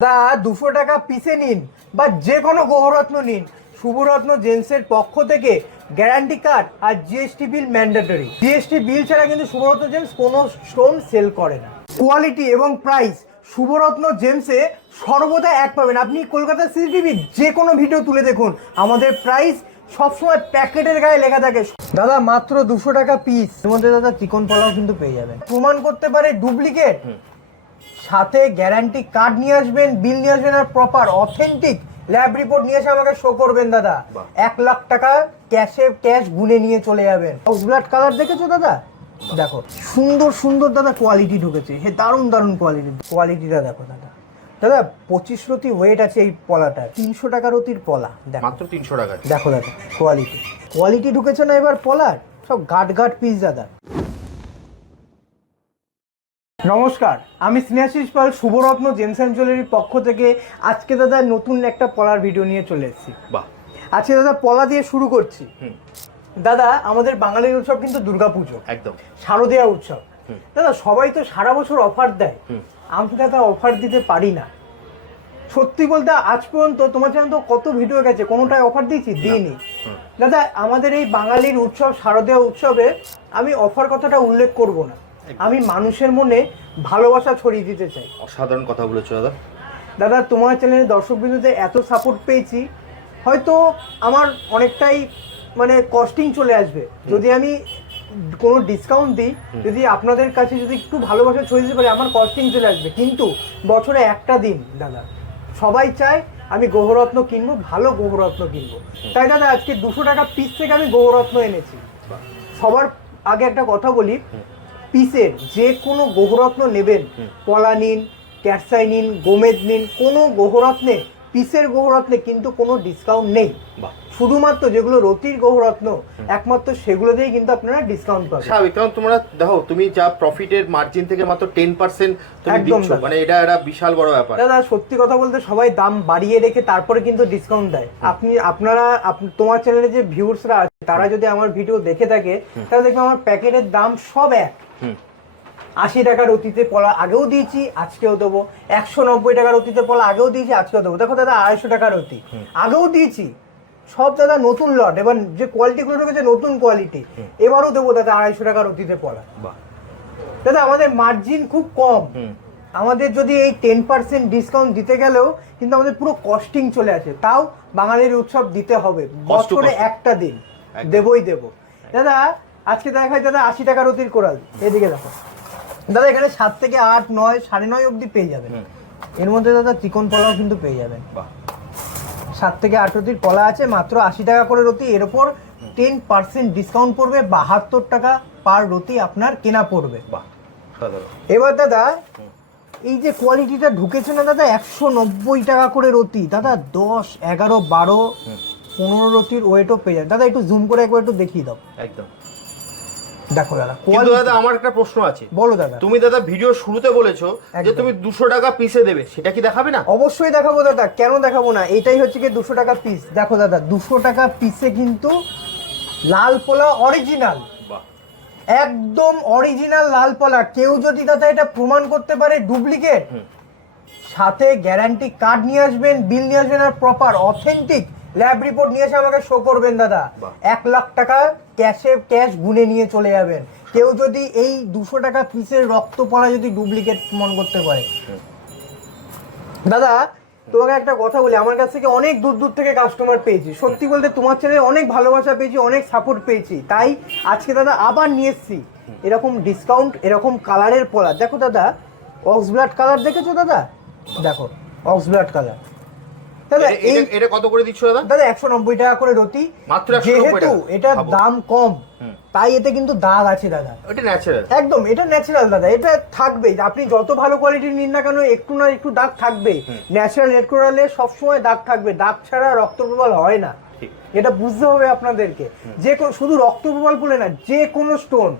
দা, দুশো টাকা পিসে নিন বা যে কোনো গহরত্ন নিন। শুভরত্ন জেন্টসের পক্ষ থেকে গ্যারান্টি কার্ড আর GST bill mandatory. GST bill ছাড়া কিন্তু শুভরত্ন জেমস কোনো স্টোন সেল করে না। কোয়ালিটি এবং প্রাইস, শুভরত্ন জেমসে সর্বদা এক পাবেন। আপনি কলকাতা সিসিটিভি যে কোনো ভিডিও তুলে দেখুন। আমাদের প্রাইস সবসময় প্যাকেটের গায়ে লেখা থাকে। দাদা, মাত্র দুশো টাকা পিস। মধ্যে দাদা, চিকন পোলাও কিন্তু পেয়ে যাবেন। প্রমাণ করতে পারে ডুপ্লিকেট। সাথে গ্যারান্টি কার্ড নিয়ে আসবেন বিল নিয়ে আসবেন আর প্রপার অথেন্টিক ল্যাব রিপোর্ট নিয়ে এসে আমাকে শো করবেন দাদা। এক লাখ টাকা ক্যাশে ক্যাশ গুনে নিয়ে চলে যাবেন। ব্লাড কালার দেখেছ দাদা? দেখো সুন্দর সুন্দর দাদা কোয়ালিটি ঢুকেছে। হে দারুণ দারুণ কোয়ালিটি কোয়ালিটিটা দেখো দাদা। দাদা পঁচিশ রতি ওয়েট আছে এই পলাটা। তিনশো টাকা রতির পলা দেখো। মাত্র তিনশো টাকা। দেখো দাদা কোয়ালিটি কোয়ালিটি ঢুকেছে না এবার পলার? সব গাট গাট পিস দাদা। নমস্কার আমি স্নেহাশিস পাল শুভরত্ন জেমস অ্যান্ড জুয়েলারির পক্ষ থেকে আজকে দাদা নতুন একটা পলার ভিডিও নিয়ে চলে এসেছি। বাহ। আজকে দাদা পলা দিয়ে শুরু করছি। দাদা আমাদের বাঙালির উৎসব কিন্তু দুর্গাপুজো। একদম। শারদীয়া উৎসব। দাদা সবাই তো সারা বছর অফার দেয়। আমি দাদা অফার দিতে পারি না। সত্যি বলতে আজ পর্যন্ত তোমার চ্যানেল তো কত ভিডিও গেছে কোনোটায় অফার দিয়েছি? দিইনি। দাদা আমাদের এই বাঙালির উৎসব শারদীয়া উৎসবে আমি অফার কথাটা উল্লেখ করব না। আমি মানুষের মনে ভালোবাসা ছড়িয়ে দিতে চাই। অসাধারণ কথা বলেছ দাদা। দাদা তোমার চ্যানেলে দর্শক বিন্দুতে এত সাপোর্ট পেয়েছি হয়তো আমার অনেকটাই মানে কস্টিং চলে আসবে। যদি আমি কোনো ডিসকাউন্ট দিই যদি আপনাদের কাছে যদি একটু ভালোবাসা ছড়িয়ে দিতে পারি আমার কস্টিং চলে আসবে। কিন্তু বছরে একটা দিন দাদা সবাই চায় আমি গৌররত্ন কিনবো ভালো গৌররত্ন কিনবো। তাই দাদা আজকে দুশো টাকা পিস থেকে আমি গৌররত্ন এনেছি। সবার আগে একটা কথা বলি পিসের যে কোনো গহরত্ন নেবেন। কলা নিন ক্যাটসাই নিন গোমেদ নিন কোনো গহরত্নে পিসের গহরত্নে কিন্তু কোনো ডিসকাউন্ট নেই। শুধুমাত্র যেগুলো রতির গহরত্ন একমাত্র সেগুলো দিয়েই কিন্তু আপনারা ডিসকাউন্ট পাবেন। স্বাভাবিক কারণ তোমরা দেখো তুমি যা প্রফিটের মার্জিন থেকে মাত্র টেন পার্সেন্ট একদম মানে এটা একটা বিশাল বড় ব্যাপার। দাদা সত্যি কথা বলতে সবাই দাম বাড়িয়ে রেখে তারপরে কিন্তু ডিসকাউন্ট দেয়। আপনি আপনারা তোমার চ্যানেলে যে ভিউর্সরা আছে তারা যদি আমার ভিডিও দেখে থাকে তাহলে দেখবে আমার প্যাকেটের দাম সব এক। আশি টাকার অতীতে পলা আগেও দিয়েছি আজকেও দেবো। একশো নব্বই টাকার অতীতে পলা আগেও দিয়েছি আজকেও দেবো। দেখো দাদা আড়াইশো টাকার অতি। আগেও দিয়েছি। সব দাদা নতুন লট এবার যে কোয়ালিটিগুলো ঢুকেছে নতুন কোয়ালিটি এবারও দেবো দাদা আড়াইশো টাকার অতীতে পলা। দাদা আমাদের মার্জিন খুব কম। আমাদের যদি এই টেন পার্সেন্ট ডিসকাউন্ট দিতে গেলেও কিন্তু আমাদের পুরো কস্টিং চলে আসে। তাও বাঙালির উৎসব দিতে হবে। বছরে একটা দিন। দেবই দেব। দাদা আজকে দেখা দেখাই দাদা আশি টাকার অতির কোরাল। এদিকে দেখো। দাদা এখানে সাত থেকে আট নয় সাড়ে নয় অবধি পেয়ে যাবেন এর মধ্যে দাদা চিকন পোলাও কিন্তু পেয়ে যাবেন বাহ। সাত থেকে আট অতির কলা আছে মাত্র আশি টাকা করে রতি। এর ওপর টেন পার্সেন্ট ডিসকাউন্ট পড়বে বাহাত্তর টাকা পার রতি আপনার কেনা পড়বে। বাহ এবার দাদা এই যে কোয়ালিটিটা ঢুকেছে না দাদা একশো নব্বই টাকা করে রতি। দাদা দশ এগারো বারো পনেরো রতির ওয়েটও পেয়ে যায় দাদা একটু জুম করে একবার একটু দেখিয়ে দাও। একদম। দেখো দাদা কিন্তু দাদা আমার একটা প্রশ্ন আছে। বলো দাদা। তুমি দাদা ভিডিও শুরুতে বলেছ যে তুমি দুশো টাকা পিসে দেবে সেটা কি দেখাবে না? অবশ্যই দেখাবো দাদা কেন দেখাবো না? এটাই হচ্ছে কি দুশো টাকা পিস দেখো দাদা দুশো টাকা পিসে কিন্তু লাল পোলা অরিজিনাল একদম অরিজিনাল লাল পলা। কেউ যদি দাদা এটা প্রমাণ করতে পারে ডুপ্লিকেট সাথে গ্যারান্টি কার্ড নিয়ে আসবেন বিল নিয়ে আসবেন আর প্রপার অথেন্টিক ল্যাব রিপোর্ট নিয়ে এসে আমাকে শো করবেন দাদা। এক লাখ টাকা ক্যাশে ক্যাশ গুনে নিয়ে চলে যাবেন। কেউ যদি এই দুশো টাকা পিসের রক্ত পলা যদি ডুপ্লিকেট প্রমাণ করতে পারে। দাদা তোমাকে একটা কথা বলি আমার কাছ থেকে অনেক দূর দূর থেকে কাস্টমার পেয়েছি। সত্যি বলতে তোমার চ্যানেলে অনেক ভালোবাসা পেয়েছি অনেক সাপোর্ট পেয়েছি। তাই আজকে দাদা আবার নিয়ে এসছি। এরকম ডিসকাউন্ট এরকম কালারের পলা দেখো দাদা অক্স ব্লাড কালার দেখেছ দাদা? দেখো অক্স ব্লাড কালার দাদা এটা- এই এটা- এটা কত করে দিচ্ছ দাদা? দাদা একশো নব্বই টাকা করে রতি মাত্র যেহেতু। এটার দাম কম তাই এতে কিন্তু দাগ আছে দাদা। ওটা ন্যাচারাল একদম এটা ন্যাচারাল দাদা এটা থাকবেই। আপনি যত ভালো কোয়ালিটির নিন না কেন একটু না একটু দাগ থাকবে ন্যাচারাল রেড কোরালে সবসময় দাগ থাকবে। দাগ ছাড়া রক্ত প্রবাল হয় না। এটা বুঝতে হবে আপনাদেরকে। যে কোনো শুধু রক্ত প্রবাল বলে না যে কোনো স্টোন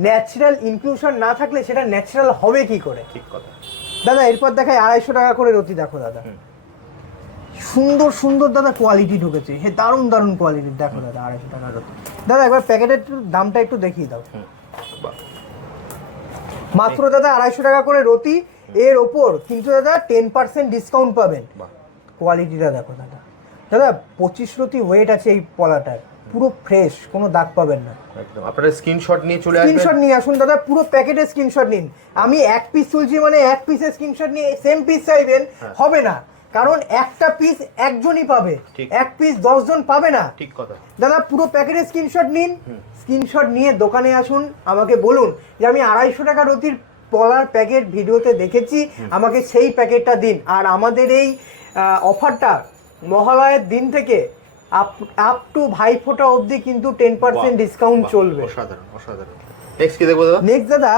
ন্যাচারাল ইনক্লুশন না থাকলে সেটা ন্যাচারাল হবে কি করে? ঠিক কথা। দাদা এরপর দেখায় আড়াইশো টাকা করে রতি দেখো দাদা। সুন্দর সুন্দর দাদা কোয়ালিটি ঢুকেছে। হে দারুণ দারুণ কোয়ালিটির দেখো দাদা আড়াইশো টাকা রতি দাদা একবার প্যাকেটের দামটা একটু দেখিয়ে দাও। মাত্র দাদা আড়াইশো টাকা করে রতি এর ওপর কিন্তু দাদা টেন পার্সেন্ট ডিসকাউন্ট পাবেন। কোয়ালিটিটা দেখো দাদা। দাদা পঁচিশ রতি ওয়েট আছে এই পলাটার। পুরো ফ্রেশ কোনো দাগ পাবেন না। একদম। আপনারা স্ক্রিনশট নিয়ে চলে আসবেন। স্ক্রিনশট নিয়ে আসুন দাদা পুরো প্যাকেটের স্ক্রিনশট নিন। আমি এক পিস তুলছি মানে এক পিসের স্ক্রিনশট নিয়ে সেম পিস চাইবেন হ্যাঁ। হবে না। কারণ একটা পিস একজনই পাবে। এক পিস দশজন পাবে না। ঠিক কথা। দাদা পুরো প্যাকেটের স্ক্রিনশট নিন। স্ক্রিনশট নিয়ে দোকানে আসুন আমাকে বলুন যে আমি আড়াইশো টাকা রতির পলার প্যাকেট ভিডিওতে দেখেছি। আমাকে সেই প্যাকেটটা দিন। আর আমাদের এই অফারটা মহালয়ের দিন থেকে আপ আপ টু ভাইফোঁটা অবধি কিন্তু টেন পার্সেন্ট ডিসকাউন্ট চলবে। অসাধারণ অসাধারণ। নেক্সট কি দেখব দাদা? নেক্সট দাদা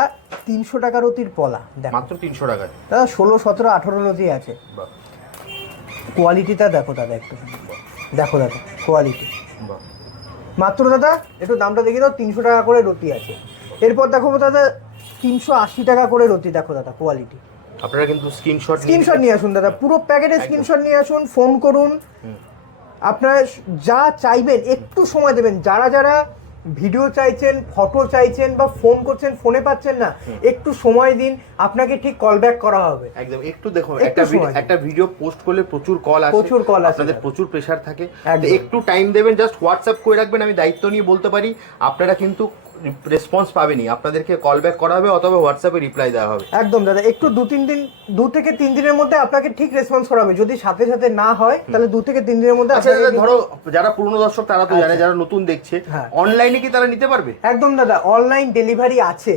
তিনশো টাকার অতির পলা। দেখো। মাত্র তিনশো টাকা দাদা ষোলো সতেরো আঠেরো রতি আছে। কোয়ালিটিটা দেখো দাদা একটু। দেখো দাদা কোয়ালিটি মাত্র দাদা একটু দামটা দেখিয়ে দাও তিনশো টাকা করে রতি আছে। এরপর দেখো দাদা তিনশো আশি টাকা করে রতি দেখো দাদা কোয়ালিটি আপনারা কিন্তু স্ক্রিনশট স্ক্রিনশট নিয়ে আসুন দাদা পুরো প্যাকেটের স্ক্রিনশট নিয়ে আসুন ফোন করুন। আপনারা যা চাইবেন একটু সময় দেবেন। যারা যারা ভিডিও চাইছেন ফটো চাইছেন বা ফোন করছেন ফোনে পাচ্ছেন না একটু সময় দিন আপনাকে ঠিক কল ব্যাক করা হবে। একদম একটু দেখো একটা ভিডিও একটা ভিডিও পোস্ট করলে প্রচুর কল আসে প্রচুর কল আসে। আপনাদের প্রচুর প্রেসার থাকে। একটু টাইম দেবেন জাস্ট হোয়াটসঅ্যাপ করে রাখবেন আমি দায়িত্ব নিয়ে বলতে পারি আপনারা কিন্তু রেসপন্স পাবেনি। আপনাদেরকে কল ব্যাক করা হবে অথবা হোয়াটসঅ্যাপে রিপ্লাই দেওয়া হবে। একদম দাদা একটু দু তিন দিন দু থেকে তিন দিনের মধ্যে আপনাকে ঠিক রেসপন্স করা হবে। যদি সাথে সাথে না হয় তাহলে দু থেকে তিন দিনের মধ্যে আচ্ছা দাদা ধরো যারা পুরনো দর্শক তারা তো জানে আচ্ছা। যারা নতুন দেখছে হ্যাঁ। অনলাইনে কি তারা নিতে পারবে? একদম দাদা অনলাইন ডেলিভারি আছে।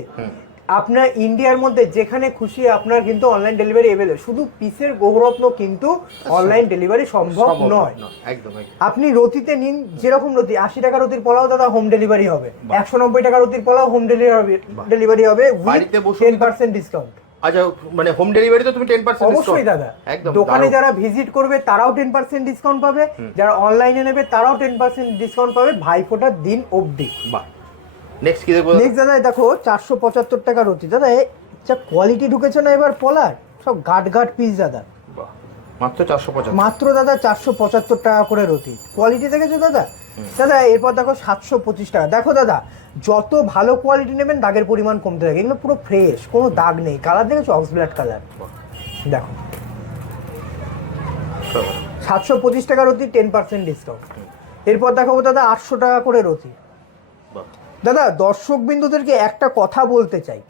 আপনার ইন্ডিয়ার মধ্যে যেখানে খুশি আপনার কিন্তু অনলাইন ডেলিভারি এভেলেবল শুধু পিসের গৌরত্ন কিন্তু অনলাইন ডেলিভারি সম্ভব নয়। একদম আপনি রতিতে নিন যেরকম রতি আশি টাকা রতির পোলাও দাদা হোম ডেলিভারি হবে। একশো নব্বই টাকা রতির পোলাও হোম ডেলিভারি ডেলিভারি হবে বাড়িতে বসে টেন পার্সেন্ট ডিসকাউন্ট আচ্ছা মানে হোম ডেলিভারি তো তুমি টেন পার্সেন্ট অবশ্যই দাদা। একদম দোকানে যারা ভিজিট করবে তারাও টেন পার্সেন্ট ডিসকাউন্ট পাবে। যারা অনলাইনে নেবে তারাও টেন পার্সেন্ট ডিসকাউন্ট পাবে। ভাইফোঁটার দিন অবধি। বাহ। নেক্সট কি দেখব? নেক্সট দাদা দেখো চারশো পঁচাত্তর টাকা রতি দাদা যা কোয়ালিটি ঢুকেছে না এবার পলার? সব গাট গাট পিস দাদা। মাত্র চারশো পঁচাত্তর। মাত্র দাদা চারশো পঁচাত্তর টাকা করে রতি কোয়ালিটি দেখেছ দাদা? দাদা এরপর দেখো সাতশো পঁচিশ টাকা। দেখো দাদা যত ভালো কোয়ালিটি নেবেন দাগের পরিমাণ কমতে থাকে। এগুলো পুরো ফ্রেশ কোনো দাগ নেই। কালার দেখেছ? অক্স ব্ল্যাক কালার দেখো। সাতশো পঁচিশ টাকা রতি টেন পার্সেন্ট ডিসকাউন্ট এরপর দেখাবো দাদা আটশো টাকা করে রতি দাদা দর্শক বিন্দুদেরকে একটা কথা বলতে চাই।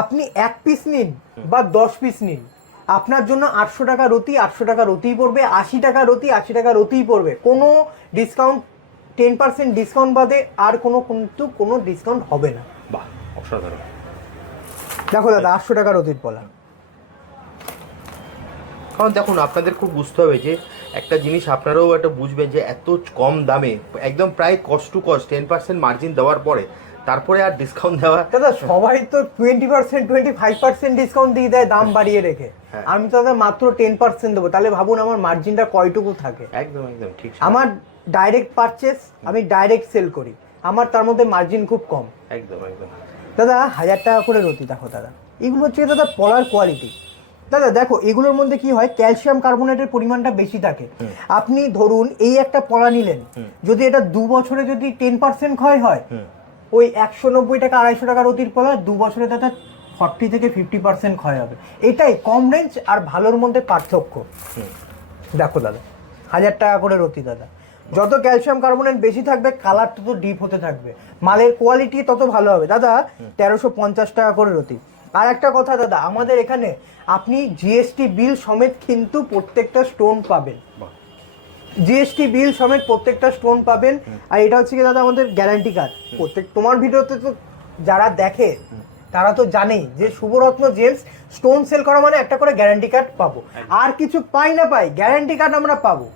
আপনি এক পিস নিন বা দশ পিস নিন। আপনার জন্য আটশো টাকা রতি আটশো টাকা রতিই পড়বে আশি টাকা রতি আশি টাকা রতিই পড়বে। কোনো ডিসকাউন্ট টেন পার্সেন্ট ডিসকাউন্ট বাদে আর কোনো কিন্তু কোনো ডিসকাউন্ট হবে না। বাহ অসাধারণ। দেখো দাদা আটশো টাকা রতির পলা। কারণ দেখুন আপনাদের খুব বুঝতে হবে যে একটা জিনিস আপনারাও একটা বুঝবেন যে এত কম দামে একদম প্রায় cost to cost ten percent margin দেওয়ার পরে তারপরে আর ডিসকাউন্ট দেওয়া দাদা সবাই তো twenty percent twenty five percent discount দিয়ে দেয় দাম বাড়িয়ে রেখে। হ্যাঁ। আমি তো মাত্র টেন পার্সেন্ট দেবো তাহলে ভাবুন আমার মার্জিনটা কয়টুকু থাকে। একদম একদম ঠিক। আমার ডাইরেক্ট পারচেস আমি ডাইরেক্ট সেল করি। আমার তার মধ্যে মার্জিন খুব কম। একদম একদম। দাদা হাজার টাকা করে রতি দেখো দাদা। এগুলো হচ্ছে দাদা পলার কোয়ালিটি দাদা দেখো এগুলোর মধ্যে কি হয়? ক্যালসিয়াম কার্বনেটের পরিমাণটা বেশি থাকে। আপনি ধরুন এই একটা পলা নিলেন। যদি এটা দু বছরে যদি টেন পার্সেন্ট ক্ষয় হয় ওই একশো নব্বই টাকা আড়াইশো টাকা রতির পলা দু বছরে দাদা ফর্টি থেকে ফিফটি পার্সেন্ট ক্ষয় হবে। এটাই কম রেঞ্জ আর ভালোর মধ্যে পার্থক্য। দেখো দাদা হাজার টাকা করে রতি দাদা। যত ক্যালসিয়াম কার্বনেট বেশি থাকবে কালার তত ডিপ হতে থাকবে। মালের কোয়ালিটি তত ভালো হবে। দাদা তেরোশো পঞ্চাশ টাকা করে রতি। আর একটা কথা দাদা আমাদের এখানে আপনি জিএসটি বিল সমেত কিন্তু প্রত্যেকটা স্টোন পাবেন। জিএসটি বিল সমেত প্রত্যেকটা স্টোন পাবেন। আর এটা হচ্ছে কি দাদা আমাদের গ্যারান্টি কার্ড প্রত্যেক তোমার ভিডিওতে তো যারা দেখে তারা তো জানেই যে শুভরত্ন জেমস স্টোন সেল করা মানে একটা করে গ্যারান্টি কার্ড পাবো। আর কিছু পাই না পাই গ্যারান্টি কার্ড আমরা পাবো।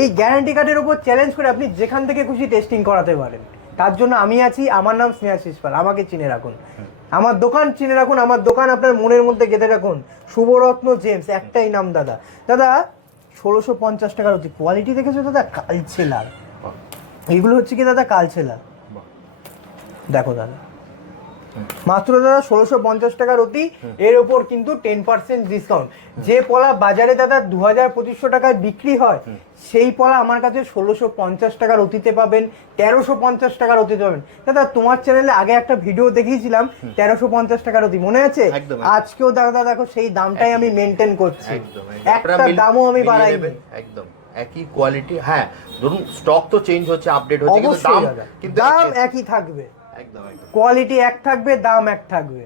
এই গ্যারান্টি কার্ডের উপর চ্যালেঞ্জ করে আপনি যেখান থেকে খুশি টেস্টিং করাতে পারেন। তার জন্য আমি আছি আমার নাম স্নেহাশিস পাল আমাকে চিনে রাখুন। আমার দোকান চিনে রাখুন আমার দোকান আপনার মনের মধ্যে গেঁথে রাখুন। শুভরত্ন জেমস একটাই নাম দাদা। দাদা ষোলোশো পঞ্চাশ টাকার হচ্ছে কোয়ালিটি দেখেছ দাদা? কালছেলার। এগুলো হচ্ছে কি দাদা? কালছেলার। দেখো দাদা। মাত্র দাদা ষোলোশো পঞ্চাশ টাকার অতি এর ওপর কিন্তু টেন পার্সেন্ট ডিসকাউন্ট। যে পলা বাজারে দাদা দু হাজার পঁচিশশো টাকায় বিক্রি হয় সেই পলা আমার কাছে ষোলোশো পঞ্চাশ টাকার অতিতে পাবেন তেরোশো পঞ্চাশ টাকার অতিতে পাবেন। দাদা তোমার চ্যানেলে আগে একটা ভিডিও দেখিয়েছিলাম তেরোশো পঞ্চাশ টাকার অতি মনে আছে। আজকেও দাদা দেখো সেই দামটাই আমি মেনটেন করছি। একটা দামও আমি নেবেন, একদম একই কোয়ালিটি হ্যাঁ ধরুন স্টক তো চেঞ্জ হচ্ছে আপডেট হচ্ছে কিন্তু দাম কিন্তু দাম একই- থাকবে। কোয়ালিটি এক থাকবে দাম এক থাকবে।